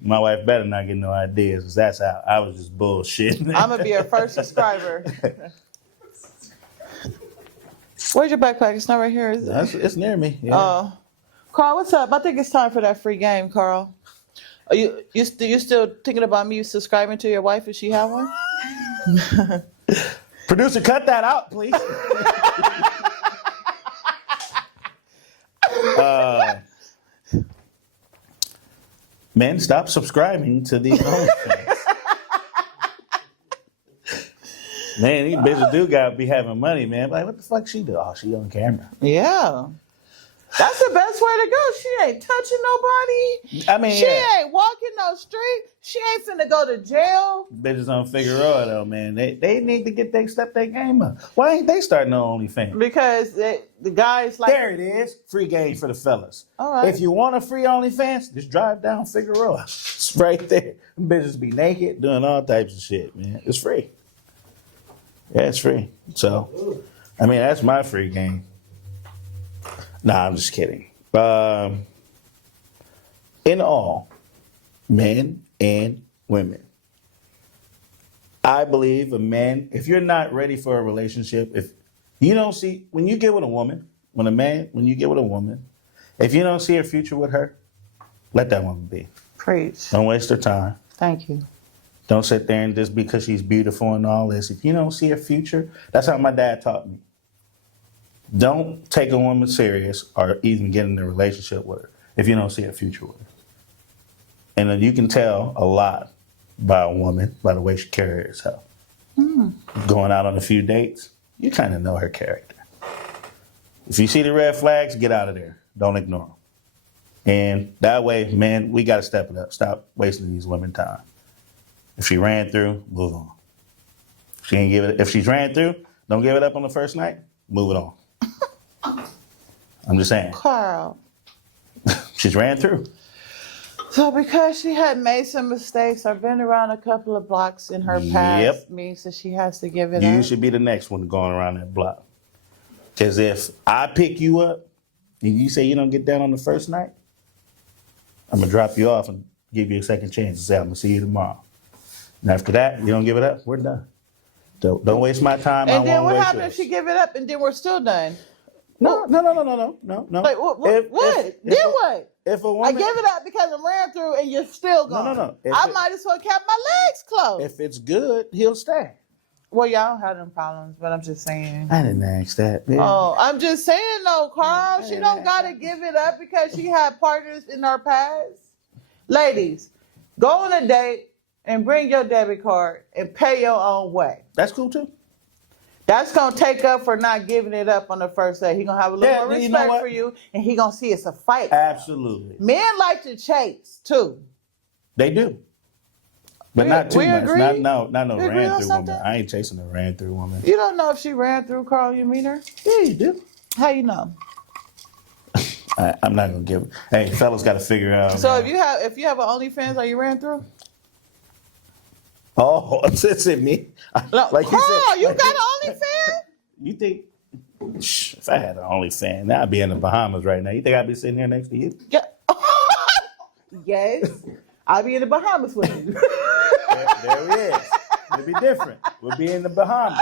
My wife better not get no ideas, because that's how I was just bullshitting. I'm gonna be her first subscriber. Where's your backpack? It's not right here, is it? It's near me. Yeah. Carl, what's up? I think it's time for that free game, Carl. Are you still thinking about me subscribing to your wife if she have one? Producer, cut that out, please. Men, stop subscribing to these OnlyFans. Man, these bitches do gotta be having money, man. Like, what the fuck she do? Oh, she on camera. Yeah. That's the best way to go. She ain't touching nobody. I mean, she ain't walking no street. She ain't finna go to jail. Bitches on Figueroa, though, man. They need to step their game up. Why ain't they starting their OnlyFans? Because the guys like... There it is. Free game for the fellas. All right. If you want a free OnlyFans, just drive down Figueroa. It's right there. Them bitches be naked, doing all types of shit, man. It's free. Yeah, it's free. So, I mean, that's my free game. Nah, I'm just kidding. In all, men and women, I believe a man, if you're not ready for a relationship, if you don't see, when you get with a woman, when you get with a woman, if you don't see a future with her, let that woman be. Preach. Don't waste her time. Thank you. Don't sit there and just because she's beautiful and all this. If you don't see a future, that's how my dad taught me. Don't take a woman serious or even get in a relationship with her if you don't see a future with her. And then you can tell a lot by a woman by the way she carries herself. Going out on a few dates, you kind of know her character. If you see the red flags, get out of there. Don't ignore them. And that way, man, we got to step it up. Stop wasting these women time. If she ran through, move on. If she's ran through, don't give it up on the first night, move it on. I'm just saying. Carl. She's ran through. So because she had made some mistakes or been around a couple of blocks in her past means that she has to give it up? You should be the next one going around that block. Because if I pick you up and you say you don't get down on the first night, I'm going to drop you off and give you a second chance and say, I'm going to see you tomorrow. And after that, you don't give it up, we're done. Don't waste my time. And then what happens if she give it up and then we're still done? No. Like, what? What? If a woman, I gave it up because I ran through and you're still gone. No. I might as well kept my legs closed. If it's good, he'll stay. Well, y'all had them problems, but I'm just saying. I didn't ask that. Man. Oh, I'm just saying though, Carl. She don't gotta give it up because she had partners in her past. Ladies, go on a date and bring your debit card and pay your own way. That's cool too. That's gonna take up for not giving it up on the first day. He gonna have a little more respect for you, and he gonna see it's a fight. Absolutely. Men like to chase too. They do, but not too much. Agree? Not no We agree ran on through something? woman. I ain't chasing a ran through woman. You don't know if she ran through, Carl. You mean her? Yeah, you do. How you know? I'm not gonna give. Hey, fellas, got to figure out. So man. if you have an OnlyFans, are you ran through? Oh, it's in me. No, Like you Carl, said, you like- got an OnlyFans? You think? If I had an OnlyFans, now I'd be in the Bahamas right now. You think I'd be sitting here next to you? Yeah. Yes. I'll be in the Bahamas with you. There he is. It'll be different. We'll be in the Bahamas.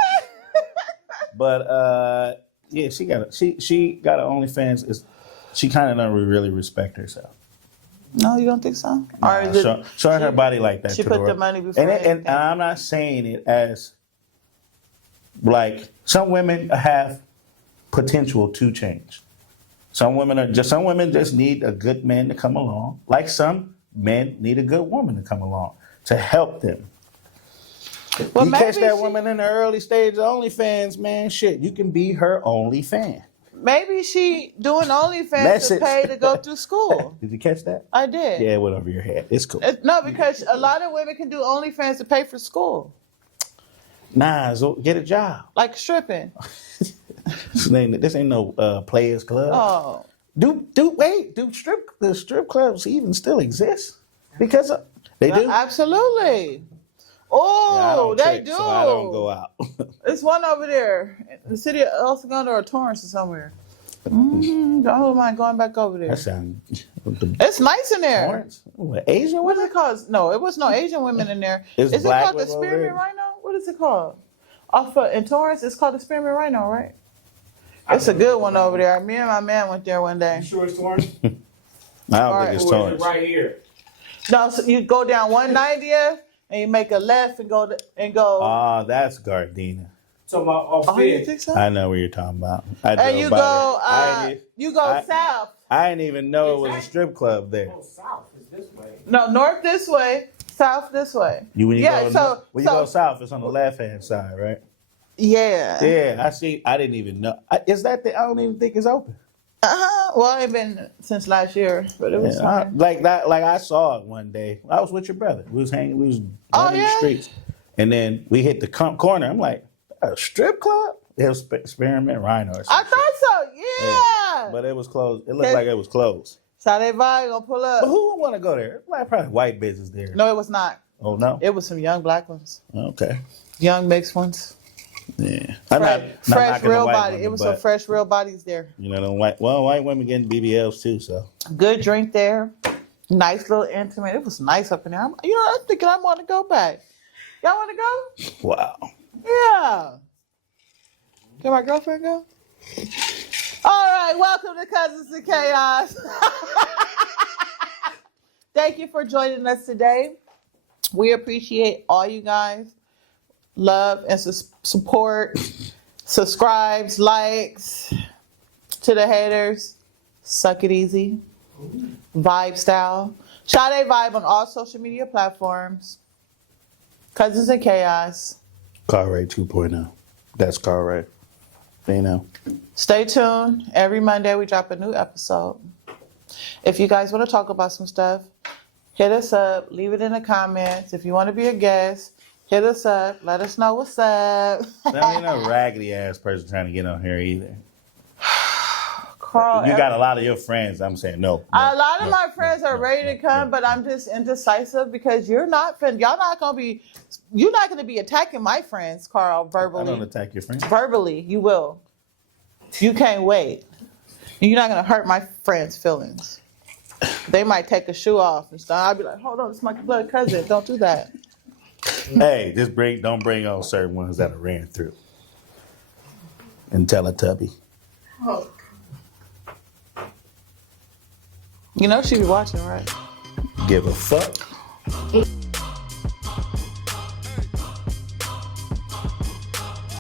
But yeah, she got an OnlyFans. She kind of don't really respect herself. No, you don't think so? Or is it, Showing her body like that. she to put the the world. money before And anything. I'm not saying it as like some women have potential to change. Some women just need a good man to come along. Like some men need a good woman to come along to help them. Well, you catch maybe that she- woman in the early stage of OnlyFans, man, shit, you can be her only fan. maybe she doing OnlyFans to Message. pay to go through school. Did you catch that? I did. Yeah, it went over your head. It's cool. No, because a lot of women can do OnlyFans to pay for school, Nah, so get a job. like stripping. This ain't no players club. Oh, Do the strip clubs even still exist? Because they do. absolutely. Yeah, I Oh, don't they trick, do. so I don't go out. It's one over there in the city of El Segundo or Torrance or somewhere. Don't mind going back over there. That sounds. It's nice in there. Lawrence? What, Asian What is women? it called? No, it was no Asian women in there. It's Is it black called the women over Spearmint there? Rhino? What is it called? Off of, in Torrance, it's called the Spearmint Rhino, right? It's a good one over there. Me and my man went there one day. You sure it's Torrance? I don't Alright. think it's Or is it Torrance. right here? No, so you go down 190th and you make a left and go. Ah, that's Gardena. Talking about off Oh, you Fifth. think so? I know what you're talking about. I And drove you by go. there. I South. didn't even know it was a strip club there. Oh, south is this way. No, north this way, south this way. When you so go south, it's on the left hand side, right? yeah. Yeah, I see. I didn't even know. Is that I don't even think it's open. Well, it ain't been since last year, but it was Yeah, fine. like I saw it one day. I was with your brother. We was hanging. We was Oh, running the yeah? streets, and then we hit the corner. I'm like, a strip club? It was Spearmint Rhino. Or I something. thought so. Yeah. But it was closed. It looked like it was closed. Sade vibe gonna pull up. But who would want to go there? Like probably white business there. No, it was not. Oh no. It was some young black ones, Okay. young mixed ones. Yeah. Fresh knocking the real white body. women, It was some but, fresh real bodies there. You know, white women getting BBLs too. So Good drink there. Nice little intimate. It was nice up in there. I'm thinking I want to go back. Y'all want to go? wow. Yeah. Can my girlfriend go? All right. Welcome to Cousins of Chaos. Thank you for joining us today. We appreciate all you guys. Love and support. Subscribes, likes. To the haters, suck it easy. Vibe style. Sade Vibe on all social media platforms. Cousins of Chaos. Car Ray 2.0. That's Car Ray. You know. Stay tuned. Every Monday we drop a new episode. If you guys want to talk about some stuff, hit us up. Leave it in the comments. If you want to be a guest, hit us up. Let us know what's up. That ain't no raggedy ass person trying to get on here either. Carl, You got a lot of your friends. I'm saying no. a lot of my friends are ready to come, but I'm just indecisive because you're not gonna be attacking my friends, Carl, I verbally. don't attack your friends. Verbally, you will. You can't wait. You're not gonna hurt my friends' feelings. They might take a shoe off and stuff. I'll be like, hold on, it's my blood cousin. Don't do that. Hey, don't bring on certain ones that I ran through. And Teletubby. You know she be watching, right? Give a fuck.